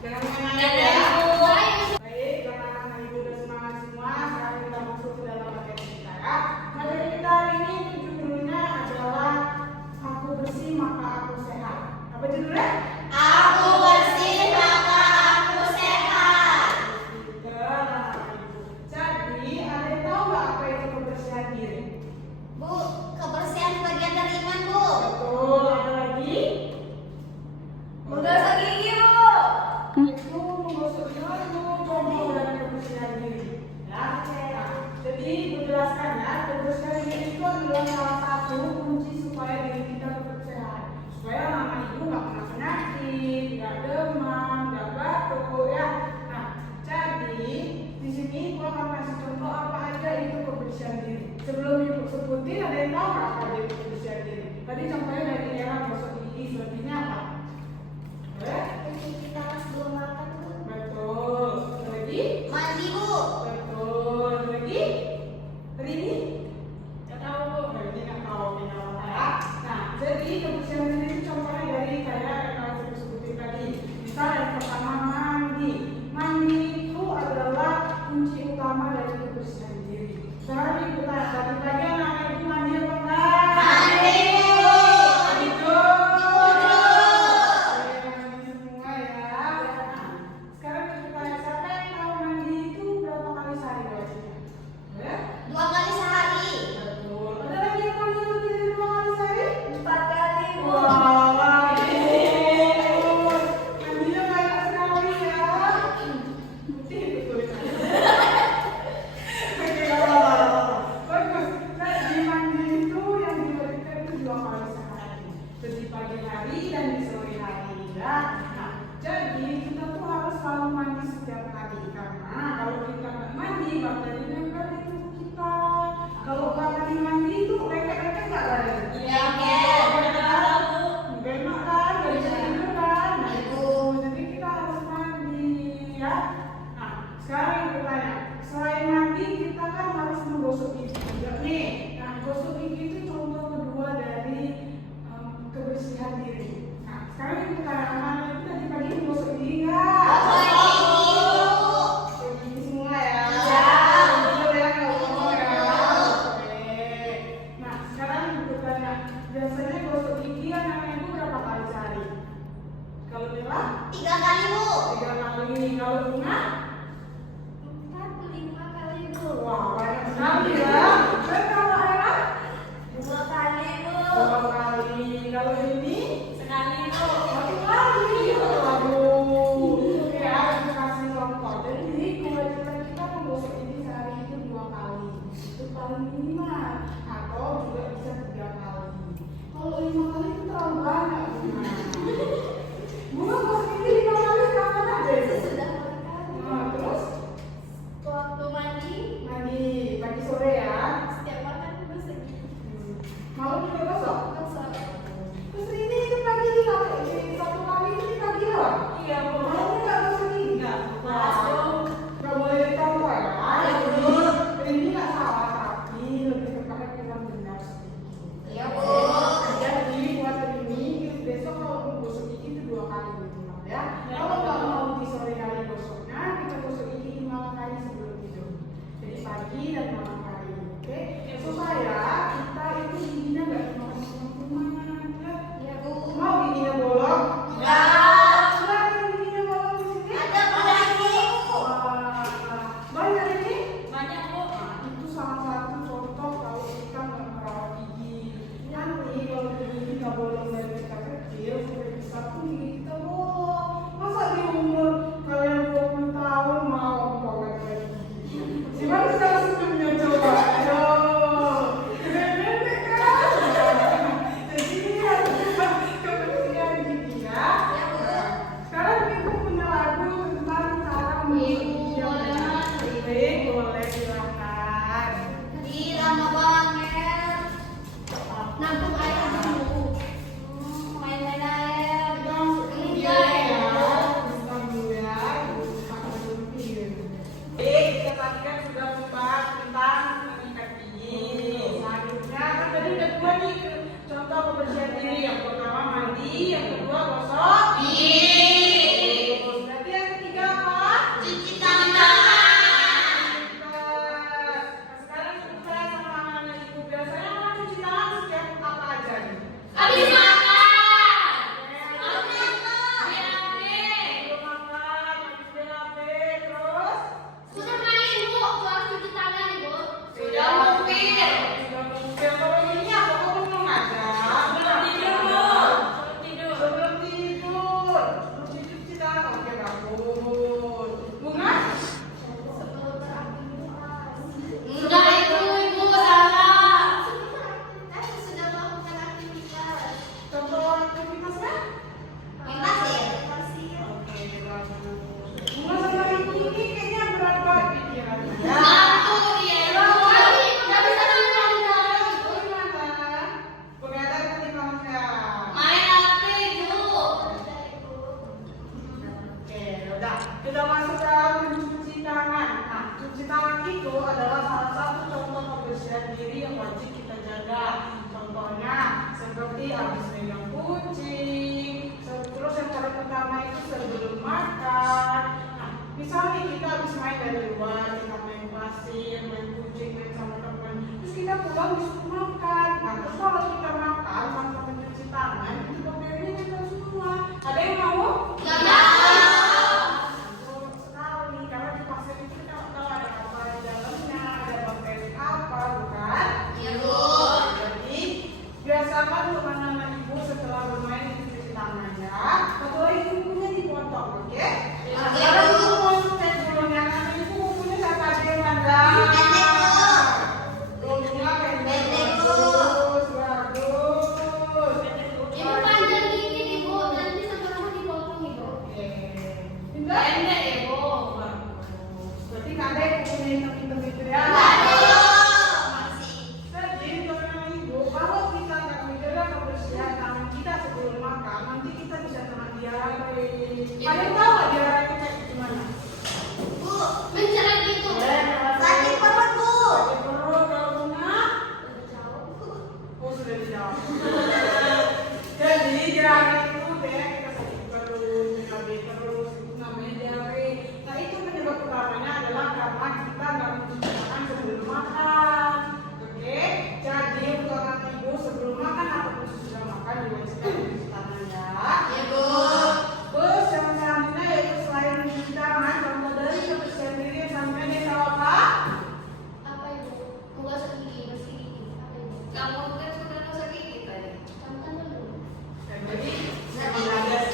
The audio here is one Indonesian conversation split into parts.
Jangan main-main ya. Baik, karena anak ibu udah semangat semua, sekarang kita masuk ke dalam materi kita ya. Materi kita hari ini judulnya adalah Aku Bersih Maka Aku Sehat. Apa judulnya? Aku bersih maka aku sehat. Jadi, ada yang tahu nggak apa itu kebersihan diri? Bu, kebersihan bagian dari iman, Bu. Betul, ada lagi? Menggosok gigi, Bu. Itu menggosok gigi contoh dari kebersihan diri. Ya, nah, jadi menjelaskan ya, kebersihan diri itu adalah salah satu kunci supaya diri kita tetap sehat. Supaya anak ibu nggak kena penyakit, nggak demam, nggak batuk ya. Nah, jadi di sini gua akan kasih contoh apa aja itu kebersihan diri. Sebelum ibu sebutin, ada yang tahu nggak apa itu kebersihan diri? Tadi contohnya dari era gosok gigi, selanjutnya apa? Cuci tangan sebelum makan, Bu. Betul. Lagi? Mandi, Bu. Betul. Lagi? Ini? Nggak tahu, Bu. Ini nggak tahu apa ya. Nah, jadi kebersihan diri itu contohnya dari kayak yang saya sebutin tadi. Misal yang pertama mandi. Mandi itu adalah kunci utama dari kebersihan diri. Sekarang ibu tanya, tadi pagi anak ibu mandi apa enggak? Mandi, Bu. Mandi dong. Mandi semua ya. Nah, sekarang kita tanya siapa yang tahu mandi itu berapa kali sehari wajibnya? Ya? 2 kali sehari. Betul. Ada lagi yang mandi lebih dari 2 kali sehari? 4 kali, Bu. Wah, mandinya banyak sekali ya. Putih itu tulisannya. Oke, nggak apa-apa. Bagus. Nah, di mandi itu yang diwajibkan itu 2 kali sehari. Di pagi hari dan di sore hari ya. Nah, jadi kita tuh harus selalu mandi setiap hari karena kalau kita nggak mandi bakteri nempel di tubuh kita. Kalau nggak mandi itu lengket-lengket nggak ada. Iya, Bu. Nggak enak kan, nggak bisa tidur kan. Nah, Iya, itu jadi kita harus mandi ya. Nah, sekarang ibu tanya, selain mandi kita kan harus menggosok gigi juga nih. Nah, gosok gigi itu contoh kedua dari kebersihan diri. Nah, sekarang ibu tanya, anak itu tadi pagi menggosok gigi nggak? Gosok gigi, Bu. Gosok gigi semua ya. Iya. Betul ya, nggak bohong ya. Oke. Nah, sekarang ibu tanya, biasanya gosok gigi anak ibu berapa kali sehari? Kalau Mila? 3 kali, Bu. 3 kali. Kalau Bunga? 5 kali, Bu. Wah, banyak sekali ya. Dan kalau Aira? 2 kali, Bu. 2 kali. Kalau ini? Sekali, Bu. 1 kali. Waduh. Ya, kita kasih contoh. Jadi kewajiban kita menggosok gigi sehari itu 2 kali. Itu paling minimal. Atau juga bisa 3 kali. Kalau 5 kali itu terlalu banyak. Bunga gosok gigi 5 kali kapan aja itu? Sudah 4 kali. Nah, terus Waktu mandi, mandi pagi sore ya. setiap makan gosok gigi. Malam juga gosok. Gosok. Terus ini pagi di 1 kali ini pagi doang. Iya, Bu. Malam nggak gosok gigi. Nggak. Nggak boleh ditambah ya. Ini nggak salah tapi lebih tepatnya kurang benar sedikit. Iya, Bu. Jadi buat hari ini besok kalau mau gosok gigi itu 2 kali minimal ya. Kalau nggak mau di sore hari gosoknya, kita gosok gigi di malam hari sebelum tidur. Jadi pagi dan malam hari, oke? Supaya kita itu giginya nggak cuma kuman-kuman ya. Iya, Bu. Mau giginya bolong? Nggak. Sudah ada giginya bolong di sini? Ada pedangnya, Bu. Wah, banyak ini? Banyak, Bu. Nah, itu salah satu contoh kalau kita nggak merawat gigi. Nanti kalau gigi kita bolong dari kita kecil sampai besar pun gigi kita bolong. Masa di umur kalian 20 tahun mau ompong lagi gigi? Gimana cara senyumnya coba? Ayo, nenek kan? Jadi ini harus kebersihan gigi ya. Ya, Bu. Sekarang ibu punya lagu tentang cara menggosok gigi yang benar. Baik, boleh silakan. Di lama banget. Nampung air dulu. Main-main air. Kita masuk ke video ya. Bismillah dulu ya. Ibu pakai dulu video. Baik, kita tadi kan sudah membahas tentang mengikat gigi. Selanjutnya kan tadi udah 2 nih contoh kebersihan diri. Yang pertama mandi, yang kedua gosok gigi. pasir, main kucing, main sama teman. Terus kita pulang disuruh makan. Nah, terus kalau kita makan tanpa mencuci tangan, itu bakterinya nempel semua. Ada yang mau? Sekali, karena di pasir itu kita nggak tahu ada apa di dalamnya, ada bakteri apa, bukan? Iya, Bu. Jadi biasakan untuk anak-anak ibu setelah bermain itu cuci tangan ya. Satu lagi kukunya dipotong, oke? Sekarang ibu mau cek dulu yang anak ibu kukunya siapa aja yang pandang? Kukunya pendek, bagus, bagus. Ibu panjang gini nih, Bu. Nanti sama kamu dipotong, Ibu. Oke. Pendek ya, Bu. Bagus. Berarti kadang kukunya hitam-hitam gitu ya. Masih. Jadi teman ibu, kalau kita nggak menjaga kebersihan tangan kita sebelum makan, nanti kita bisa kena diare. Kalian tahu nggak diare itu kayak gimana? Bu, mencerat itu. Sakit perut, Bu. Sakit perut kalau bunga. Oh sudah dijawab. Jadi diare itu deh kita sakit perut, BAB terus itu namanya diare. Nah itu penyebab utamanya adalah karena kita nggak mencuci tangan sebelum makan. Oke, jadi untuk anak ibu sebelum makan ataupun sesudah makan diwajibkan mencuci tangan ya. Iya, Bu. Terus yang selanjutnya yaitu selain mencuci tangan, contoh dari kebersihan diri yang sampai dia tahu apa? Apa, Ibu? Menggosok gigi, bersih gigi. Apa, Ibu? Kamu kan sudah gosok gigi tadi. Kamu kan dulu. Jadi saya belajar.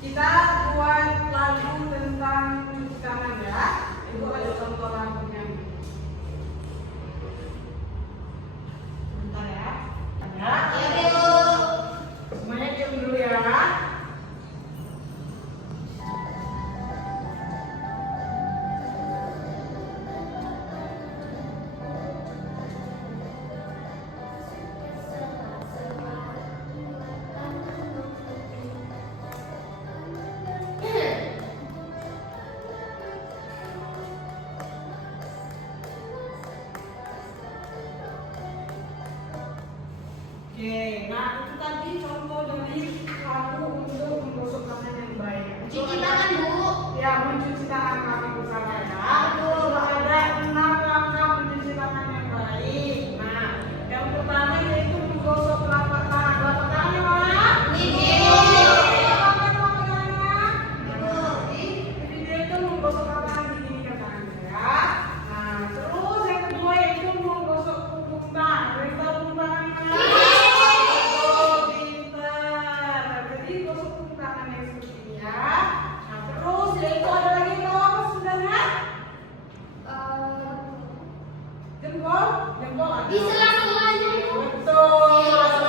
Kita buat lagu tentang mencuci tangan ya. Ibu ada contoh lagunya. Bentar ya. Ya. Iya, Bu. Semuanya diam dulu ya. Oke, nah itu tadi contoh dari lagu untuk menggosok tangan yang baik. Cuci tangan, Bu. Ya, mencuci tangan kami bersama ya. Sudah ada 6 langkah mencuci tangan yang baik. Nah, yang pertama yaitu menggosok telapak tangan. Telapak tangannya mana? Ini. Telapak tangannya. Jadi dia itu menggosok telapak tangan gini ke tangannya ya. Nah, terus yang kedua yaitu menggosok punggung tangan. Dari tahu punggung tangan mana? Jadi gosok punggung tangan yang seperti ini ya. Nah terus yaitu ada lagi yang tahu apa sudahnya? Jempol, jempol ada. Bisa langsung lanjut, Bu. Betul.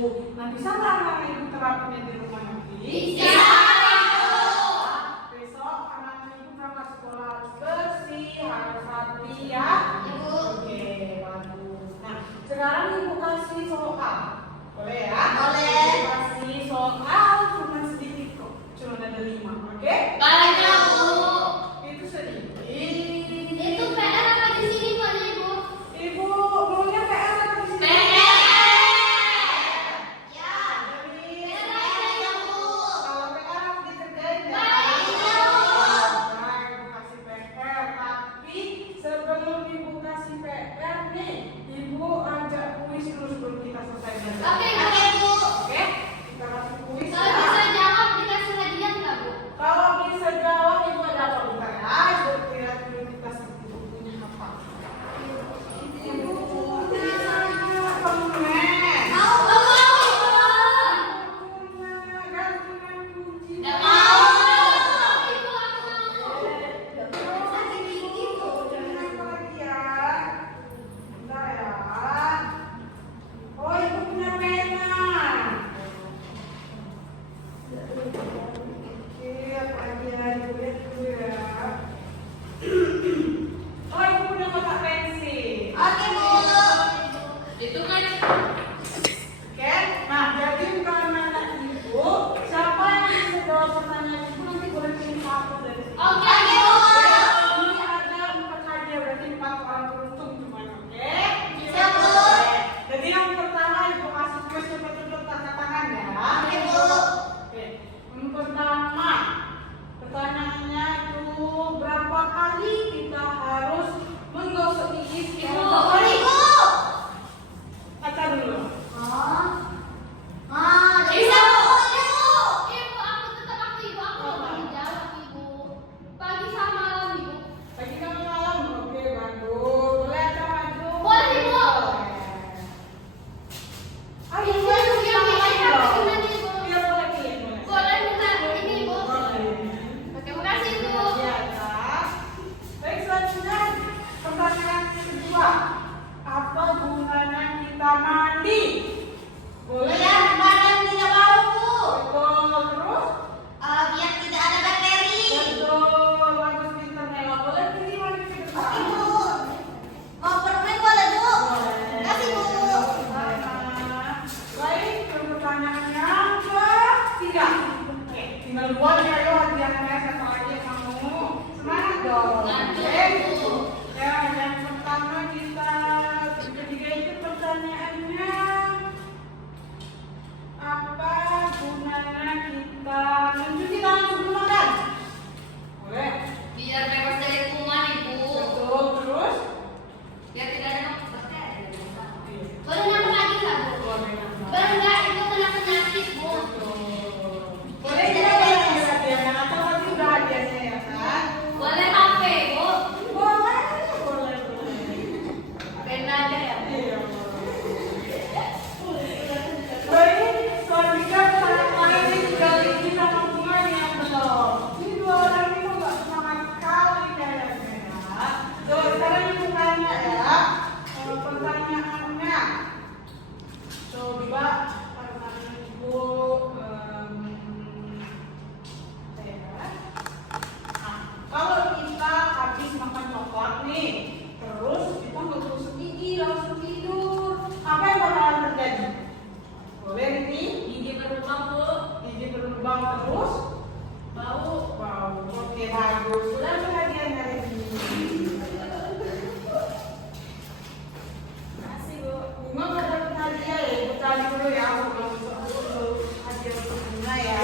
Nah, bisa nggak anak ibu terapinnya di rumah nanti? Bisa. Besok anak ibu berangkat sekolah harus bersih, harus rapi ya. Ibu. Oke, bagus. Nah, sekarang ibu kasih soal. Boleh ya? Boleh. Ibu kasih soal cuma sedikit kok. Cuma ada 5, oke? Banyak, Bu. Itu sedikit. Itu PR apa di sini, Bu? Ada, Ibu? Ibu maunya PR atau di sini? PR. Ya. Jadi, PR aja, Bu. kalau PR harus dikerjain ya. Baik, Bu. Nah, ibu kasih PR, tapi sebelum ibu kasih PR nih, ibu ajak kuis dulu sebelum kita selesai belajar. Oke, Bu. Oke? Kita kasih kuis Kalau ya. bisa jawab dikasih hadiah nggak, Bu? Kalau bisa jawab ibu ada apa bentar ya? Ibu lihat dulu kita ibu punya apa. Ibu punya permen. Mau, Punya gantungan kunci. Nggak mau. Ibu, aku mau. Oh, ibu punya pena. Oke, apa lagi ya? Ibu lihat dulu ya. Oh, ibu punya kotak pensil. Oke, Bu. Itu kan Oke, nah jadi karena anak ibu, siapa yang bisa jawab pertanyaan ibu nanti boleh pilih satu dari sini. Oke, Bu. Ini ada 4 hadiah, berarti 4 orang beruntung cuman, oke? Siap, Bu. Jadi yang pertama ibu kasih kuis cepet-cepet tanda tangan ya. Oke, Bu. Oke, yang pertama pertanyaannya itu berapa kali kita harus menggosok gigi Ibu. secara berkali? Ibu. Baca dulu. Oh. Bisa, Bu. Ibu, aku tetap Ibu. Aku mau jawab, Ibu. Pagi sama malam, Ibu. Pagi sama malam, oke bagus. Boleh ada maju? Boleh, Ibu. Ayo, Ibu, boleh Ibu, pilih yang yang lain pilih apa dong. gimana, Ibu? Iya, boleh pilih, boleh. Boleh minta ini, Ibu. Boleh. Oke, makasih, Bu. Iya, Kak. Baik, selanjutnya pertanyaan kedua. Apa gunanya kita mandi? Boleh? Biar badan tidak bau, Bu. Betul. Terus? Biar tidak ada bakteri. Betul. Bagus, pintar, Nela. Boleh pilih mandi ke depan? Oke, Bu. Mau permen boleh, Bu? Kasih, Bu. Baik, pertanyaan yang ketiga. Oke, tinggal 2 nih, ayo hadiahnya satu lagi yang mau. Semangat dong. Oke. Ya, yang pertama kita ketiga itu pertanyaannya apa gunanya kita mencuci tangan sebelum makan? Boleh. biar bebas dari kuman, Ibu. Betul. Terus? Biar tidak ada bakteri. Boleh nambah lagi nggak, Bu? Boleh. Biar nggak itu kena penyakit, Bu. Boleh juga boleh hadiahnya atau nanti udah hadiahnya ya kan? Boleh HP, Bu. Boleh. Pena aja ya. Iya. Baik, selanjutnya pertanyaan ini tinggal ini sama bunga yang belum. Ini 2 orang ini kok nggak semangat sekali kayaknya ya. Tuh, sekarang ibu tanya ya. Pertanyaannya. Coba pertanyaan ibu. Kalau kita habis makan coklat nih, terus kita nggak gosok gigi langsung tidur, apa yang bakalan terjadi? Boleh ini? Gigi berlubang, Bu. Gigi berlubang terus? Bau. Wow, oke bagus. Sudah perhatian hari ini. Kasih Bu. Bunga nggak dapat hadiah ya? Ibu cari dulu ya. Sebelum hadiah untuk bunga ya.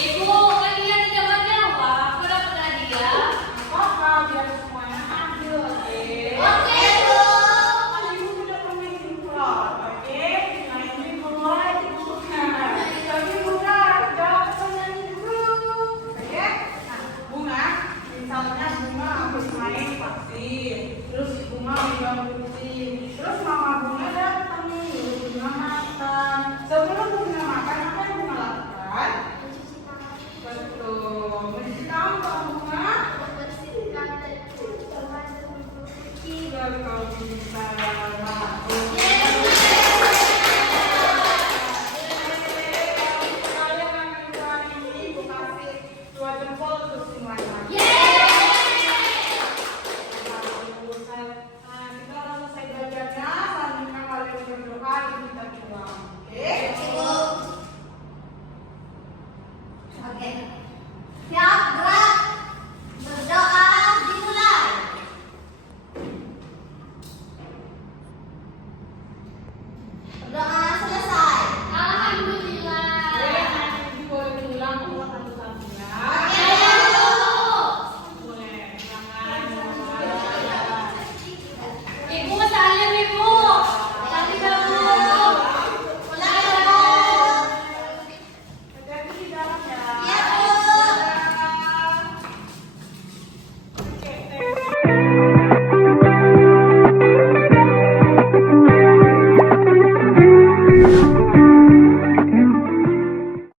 Ibu, kan dia tidak menjawab. Aku dapat hadiah. Apa biar semuanya adil, oke? Oke, Bu. Kan ibu punya permen semprot, oke? Nah ini mulai bunga. Tapi bunga jawab pertanyaan ini dulu, oke? Nah bunga, misalnya bunga habis main vaksin, terus bunga megang kucing, terus mama bunga datang nih, bunga makan. Sebelum bunga makan, apa yang bunga lakukan? Betul, mencuci tangan kalau bunga. Membersihkan dan Tidak kau bisa